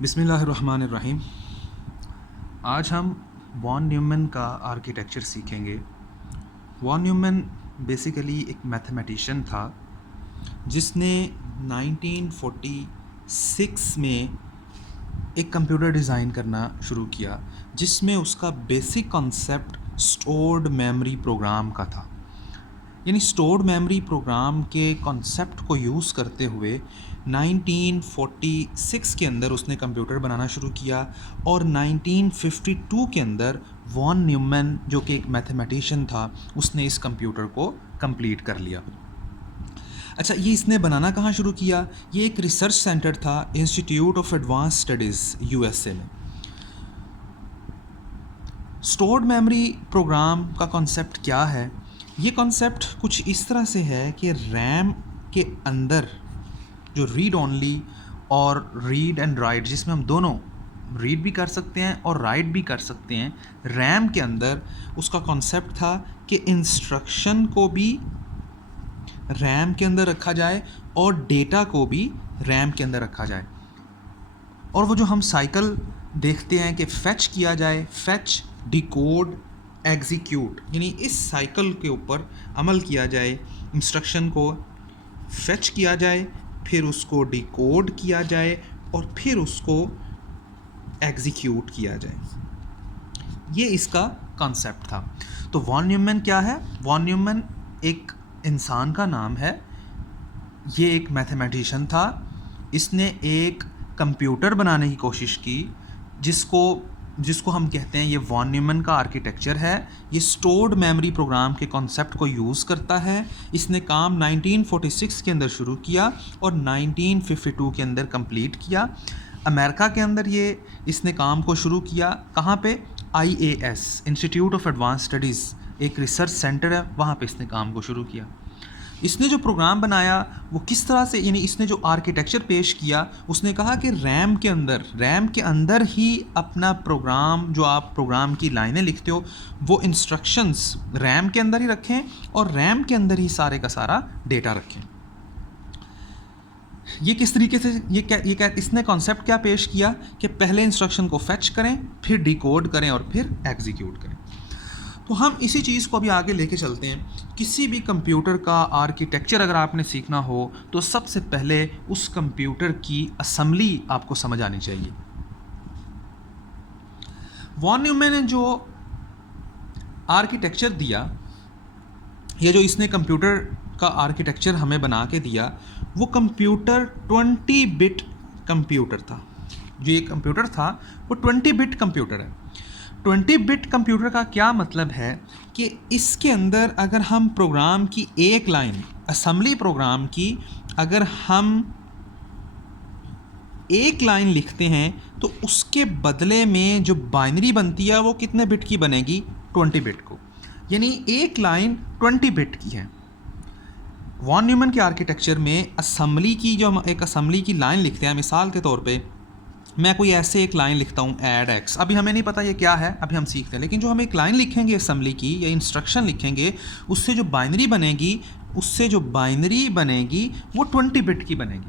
बिस्मिल्लाहिर्रहमानिर्रहीम। आज हम वॉन न्यूमैन का आर्किटेक्चर सीखेंगे। वॉन न्यूमैन बेसिकली एक मैथमेटिशियन था जिसने 1946 में एक कंप्यूटर डिज़ाइन करना शुरू किया जिसमें उसका basic concept stored memory program का था। यानी स्टोर्ड मेमोरी प्रोग्राम के कॉन्सेप्ट को यूज़ करते हुए 1946 के अंदर उसने कंप्यूटर बनाना शुरू किया और 1952 के अंदर वॉन न्यूमैन जो कि एक मैथमेटिशियन था उसने इस कंप्यूटर को कंप्लीट कर लिया। अच्छा, ये इसने बनाना कहाँ शुरू किया? ये एक रिसर्च सेंटर था, institute of advance studies USA में। स्टोर्ड मेमोरी प्रोग्राम का कॉन्सेप्ट क्या है? ये कॉन्सेप्ट कुछ इस तरह से है कि रैम के अंदर जो रीड ओनली और रीड एंड राइट, जिसमें हम दोनों रीड भी कर सकते हैं और राइट भी कर सकते हैं, रैम के अंदर उसका कॉन्सेप्ट था कि इंस्ट्रक्शन को भी रैम के अंदर रखा जाए और डेटा को भी रैम के अंदर रखा जाए। और वो जो हम साइकिल देखते हैं कि फैच किया जाए, फैच, डिकोड, एग्जीक्यूट, यानी इस साइकिल के ऊपर अमल किया जाए। इंस्ट्रक्शन को फैच किया जाए, फिर उसको डिकोड किया जाए और फिर उसको एग्जीक्यूट किया जाए। ये इसका कॉन्सेप्ट था। तो वॉन न्यूमैन क्या है? वॉन न्यूमैन एक इंसान का नाम है। ये एक मैथमेटिशियन था। इसने एक कंप्यूटर बनाने की कोशिश की जिसको हम कहते हैं, ये वॉन न्यूमैन का आर्किटेक्चर है। ये स्टोर्ड मेमोरी प्रोग्राम के कॉन्सेप्ट को यूज़ करता है। इसने काम 1946 के अंदर शुरू किया और 1952 के अंदर कंप्लीट किया। अमेरिका के अंदर इसने काम को शुरू किया। कहाँ पे? IAS, institute of advance studies, एक रिसर्च सेंटर है, वहाँ पे इसने काम को शुरू किया। इसने जो प्रोग्राम बनाया वो किस तरह से, यानी इसने जो आर्किटेक्चर पेश किया, उसने कहा कि रैम के अंदर ही अपना प्रोग्राम, जो आप प्रोग्राम की लाइनें लिखते हो, वो इंस्ट्रक्शंस रैम के अंदर ही रखें और रैम के अंदर ही सारे का सारा डेटा रखें। ये किस तरीके से, इसने कॉन्सेप्ट क्या पेश किया कि पहले इंस्ट्रक्शन को फैच करें, फिर डिकोड करें और फिर एग्जीक्यूट करें। तो हम इसी चीज़ को अभी आगे लेके चलते हैं। किसी भी कंप्यूटर का आर्किटेक्चर अगर आपने सीखना हो तो सबसे पहले उस कंप्यूटर की असेंबली आपको समझ आनी चाहिए। वॉन न्यूमैन ने जो आर्किटेक्चर दिया, या जो इसने कंप्यूटर का आर्किटेक्चर हमें बना के दिया, वो कंप्यूटर 20 बिट कंप्यूटर था। जो ये कंप्यूटर था वो 20 बिट कंप्यूटर है। 20 बिट कंप्यूटर का क्या मतलब है कि इसके अंदर अगर हम प्रोग्राम की एक लाइन, असेंबली प्रोग्राम की अगर हम एक लाइन लिखते हैं तो उसके बदले में जो बाइनरी बनती है वो कितने बिट की बनेगी? 20 बिट को। यानी एक लाइन 20 बिट की है। वॉन न्यूमैन के आर्किटेक्चर में असेंबली की, जो हम एक असेंबली की लाइन लिखते हैं, मिसाल के तौर पे मैं कोई ऐसे एक लाइन लिखता हूँ ऐड एक्स, अभी हमें नहीं पता ये क्या है, अभी हम सीखते हैं, लेकिन जो हम एक लाइन लिखेंगे असेंबली की या इंस्ट्रक्शन लिखेंगे, उससे जो बाइनरी बनेगी वो 20 बिट की बनेगी।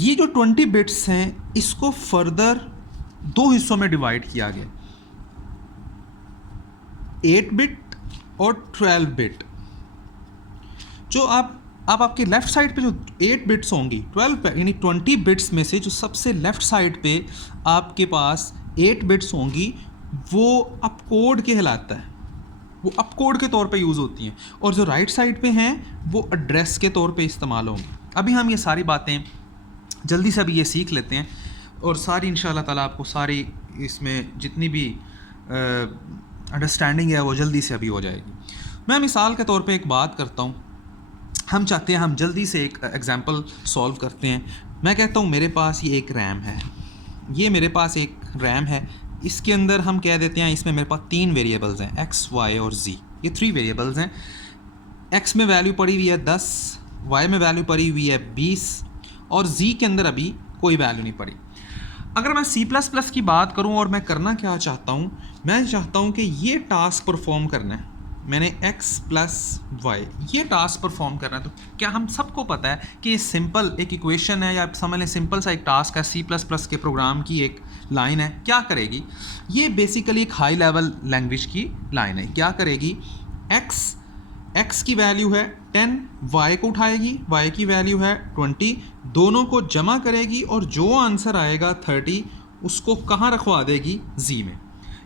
ये जो 20 बिट्स हैं इसको फर्दर दो हिस्सों में डिवाइड किया गया, 8 बिट और 12 बिट। जो आप आपके लेफ़्ट साइड पे जो 8 बिट्स होंगी, 12 यानी 20 बिट्स में से जो सबसे लेफ़्ट साइड पे आपके पास 8 बिट्स होंगी वो अपकोड कहलाता है, वो अपकोड के तौर पे यूज़ होती हैं। और जो राइट साइड पे हैं वो एड्रेस के तौर पे इस्तेमाल होंगी। अभी हम ये सारी बातें जल्दी से अभी ये सीख लेते हैं और सारी इंशाल्लाह ताला आपको सारी इसमें जितनी भी अंडरस्टैंडिंग है वो जल्दी से अभी हो जाएगी। मैं मिसाल के तौर पे एक बात करता हूँ। हम चाहते हैं हम जल्दी से एक एग्जांपल सॉल्व करते हैं। मैं कहता हूँ मेरे पास ये एक रैम है, ये मेरे पास एक रैम है। इसके अंदर हम कह देते हैं इसमें मेरे पास 3 वेरिएबल्स हैं, x, y और z। ये 3 वेरिएबल्स हैं। x में वैल्यू पड़ी हुई है 10, y में वैल्यू पड़ी हुई है 20 और z के अंदर अभी कोई वैल्यू नहीं पड़ी। अगर मैं C++ की बात करूं और मैं करना क्या चाहता हूं, मैं चाहता हूं कि ये टास्क परफॉर्म करना है। मैंने x प्लस वाई ये टास्क परफॉर्म करना है, तो क्या हम सबको पता है कि ये सिंपल एक इक्वेशन है, या आप समझ लें सिंपल सा एक टास्क है, सी प्लस प्लस के प्रोग्राम की एक लाइन है। क्या करेगी ये? बेसिकली एक हाई लेवल लैंग्वेज की लाइन है। क्या करेगी? x की वैल्यू है 10, y को उठाएगी, y की वैल्यू है 20, दोनों को जमा करेगी और जो आंसर आएगा 30 उसको कहाँ रखवा देगी? z में।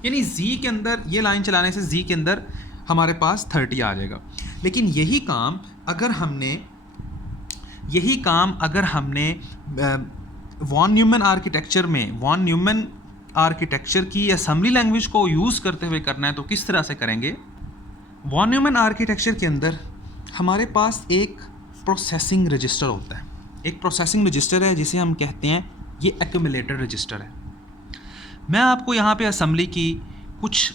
यानी z के अंदर ये लाइन चलाने से z के अंदर हमारे पास 30 आ जाएगा। लेकिन यही काम अगर हमने वॉन न्यूमन आर्किटेक्चर की असेंबली लैंग्वेज को यूज़ करते हुए करना है तो किस तरह से करेंगे? वॉन न्यूमन आर्किटेक्चर के अंदर हमारे पास एक प्रोसेसिंग रजिस्टर होता है। एक प्रोसेसिंग रजिस्टर है जिसे हम कहते हैं ये एक्यूमुलेटर रजिस्टर है। मैं आपको यहाँ पे असेंबली की कुछ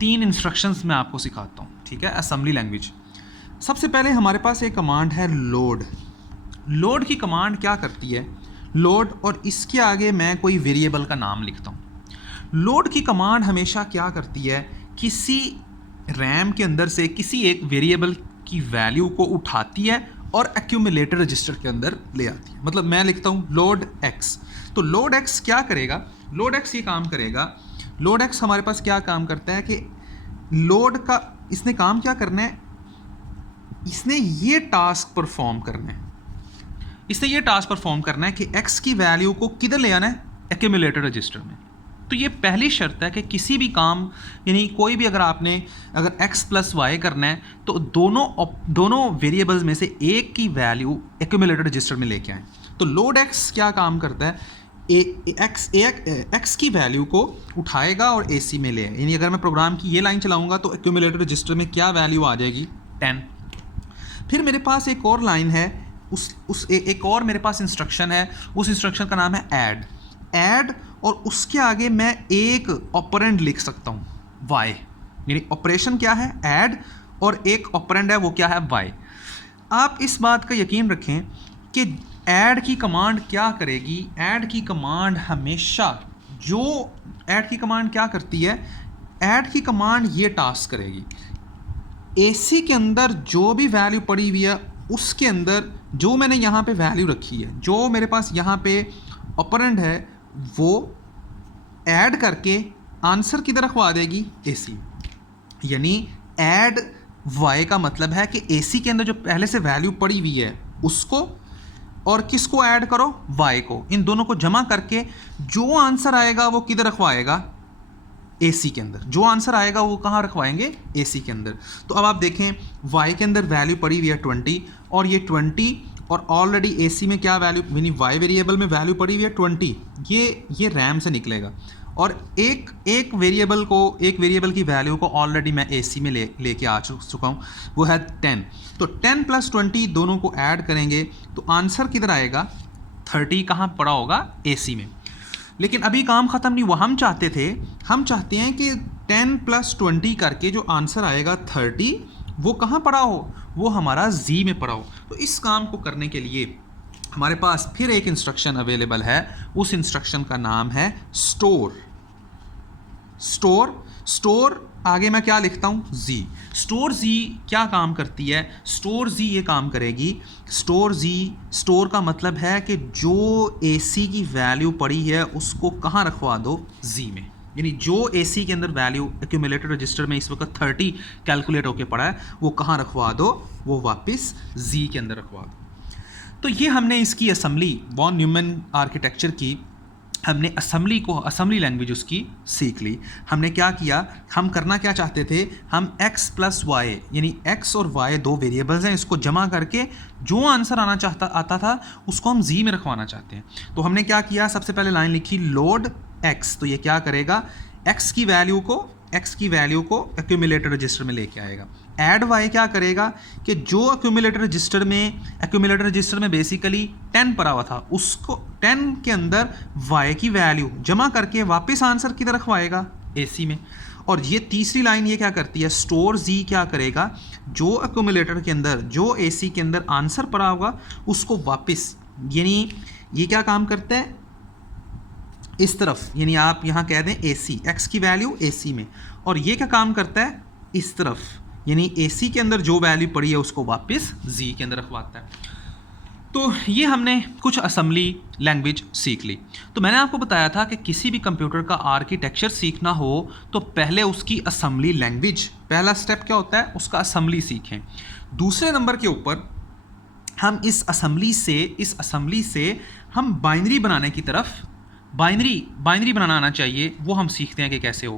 3 इंस्ट्रक्शंस मैं आपको सिखाता हूँ, ठीक है, असेंबली लैंग्वेज। सबसे पहले हमारे पास एक कमांड है लोड। लोड की कमांड क्या करती है? लोड और इसके आगे मैं कोई वेरिएबल का नाम लिखता हूँ। लोड की कमांड हमेशा क्या करती है? किसी रैम के अंदर से किसी एक वेरिएबल की वैल्यू को उठाती है और एक्यूमुलेटर रजिस्टर के अंदर ले आती है। मतलब मैं लिखता हूँ लोड एक्स, तो लोड एक्स क्या करेगा? लोड एक्स ये काम करेगा, लोड एक्स हमारे पास क्या काम करता है कि लोड का इसने काम क्या करना है? इसने ये टास्क परफॉर्म करना है। इसने ये टास्क परफॉर्म करना है कि x की वैल्यू को किधर ले आना है? एक्यूमुलेटर रजिस्टर में। तो ये पहली शर्त है कि किसी भी काम, यानी कोई भी अगर x प्लस वाई करना है तो दोनों वेरिएबल्स में से एक की वैल्यू एक्यूमुलेटर रजिस्टर में लेके आए। तो लोड x क्या काम करता है? एक्स की वैल्यू को उठाएगा और AC में ले आए। यानी अगर मैं प्रोग्राम की ये लाइन चलाऊंगा तो एक्यूमुलेटर रजिस्टर में क्या वैल्यू आ जाएगी? 10। फिर मेरे पास एक और लाइन है, एक और मेरे पास इंस्ट्रक्शन है, उस इंस्ट्रक्शन का नाम है ऐड और उसके आगे मैं एक ऑपरेंड लिख सकता हूँ y। यानी ऑपरेशन क्या है? ऐड, और एक ऑपरेंड है वो क्या है? y। आप इस बात का यकीन रखें कि ऐड की कमांड क्या करेगी? ऐड की कमांड हमेशा ऐड की कमांड क्या करती है? ऐड की कमांड ये टास्क करेगी, AC के अंदर जो भी वैल्यू पड़ी हुई है उसके अंदर जो मैंने यहाँ पे वैल्यू रखी है, जो मेरे पास यहाँ पे ऑपरेंड है, वो ऐड करके आंसर किधर रखवा देगी? AC। यानी ऐड y का मतलब है कि AC के अंदर जो पहले से वैल्यू पड़ी हुई है उसको और किसको ऐड करो? y को। इन दोनों को जमा करके जो आंसर आएगा वो किधर रखवाएगा? AC के अंदर। जो आंसर आएगा वो कहाँ रखवाएंगे? AC के अंदर। तो अब आप देखें y के अंदर वैल्यू पड़ी हुई है 20 और ये 20 और ऑलरेडी AC में क्या वैल्यू, यानी y वेरिएबल में वैल्यू पड़ी हुई है 20, ये रैम से निकलेगा और एक वेरिएबल की वैल्यू को ऑलरेडी मैं AC में लेके आ चुका हूँ, वो है 10। तो 10 प्लस 20 दोनों को ऐड करेंगे तो आंसर किधर आएगा? 30 कहाँ पड़ा होगा? AC में। लेकिन अभी काम ख़त्म नहीं हुआ। हम चाहते हैं कि 10 प्लस 20 करके जो आंसर आएगा 30 वो कहाँ पड़ा हो? वो हमारा Z में पड़ा हो। तो इस काम को करने के लिए हमारे पास फिर एक इंस्ट्रक्शन अवेलेबल है, उस इंस्ट्रक्शन का नाम है स्टोर आगे मैं क्या लिखता हूँ? Z। स्टोर Z क्या काम करती है? स्टोर Z ये काम करेगी, स्टोर का मतलब है कि जो AC की वैल्यू पड़ी है उसको कहाँ रखवा दो? Z में। यानी जो AC के अंदर वैल्यू एक्यूमुलेटर रजिस्टर में इस वक्त 30 कैलकुलेट होके पड़ा है वो कहाँ रखवा दो? वो वापस Z के अंदर रखवा दो। तो ये हमने इसकी असेंबली, वॉन न्यूमन आर्किटेक्चर की हमने असेंबली लैंग्वेज उसकी सीख ली। हमने क्या किया? हम करना क्या चाहते थे? हम x प्लस वाई, यानी x और y दो वेरिएबल्स हैं, इसको जमा करके जो आंसर आता था उसको हम Z में रखवाना चाहते हैं। तो हमने क्या किया? सबसे पहले लाइन लिखी लोड x। तो ये क्या करेगा? x की वैल्यू को एक्यूमुलेटर रजिस्टर में लेके आएगा। ऐड y क्या करेगा कि जो एक्यूमुलेटर रजिस्टर में बेसिकली 10 पड़ा हुआ था, उसको 10 के अंदर y की वैल्यू जमा करके वापस आंसर किधर रखवाएगा? AC में। और ये तीसरी लाइन ये क्या करती है? स्टोर Z क्या करेगा? जो एक्यूमुलेटर के अंदर, जो AC के अंदर आंसर पड़ा होगा उसको वापस, यानी ये क्या काम करता है? इस तरफ, यानी आप यहाँ कह दें AC, x की वैल्यू AC में, और ये क्या काम करता है? इस तरफ, यानी AC के अंदर जो वैल्यू पड़ी है उसको वापस Z के अंदर रखवाता है। तो ये हमने कुछ असेंबली लैंग्वेज सीख ली। तो मैंने आपको बताया था कि किसी भी कंप्यूटर का आर्किटेक्चर सीखना हो तो पहले उसकी असेंबली लैंग्वेज, पहला स्टेप क्या होता है, उसका असेंबली सीखें। दूसरे नंबर के ऊपर हम इस असेंबली से हम बाइनरी बनाने की तरफ, बाइनरी बनाना आना चाहिए, वो हम सीखते हैं कि कैसे होगा।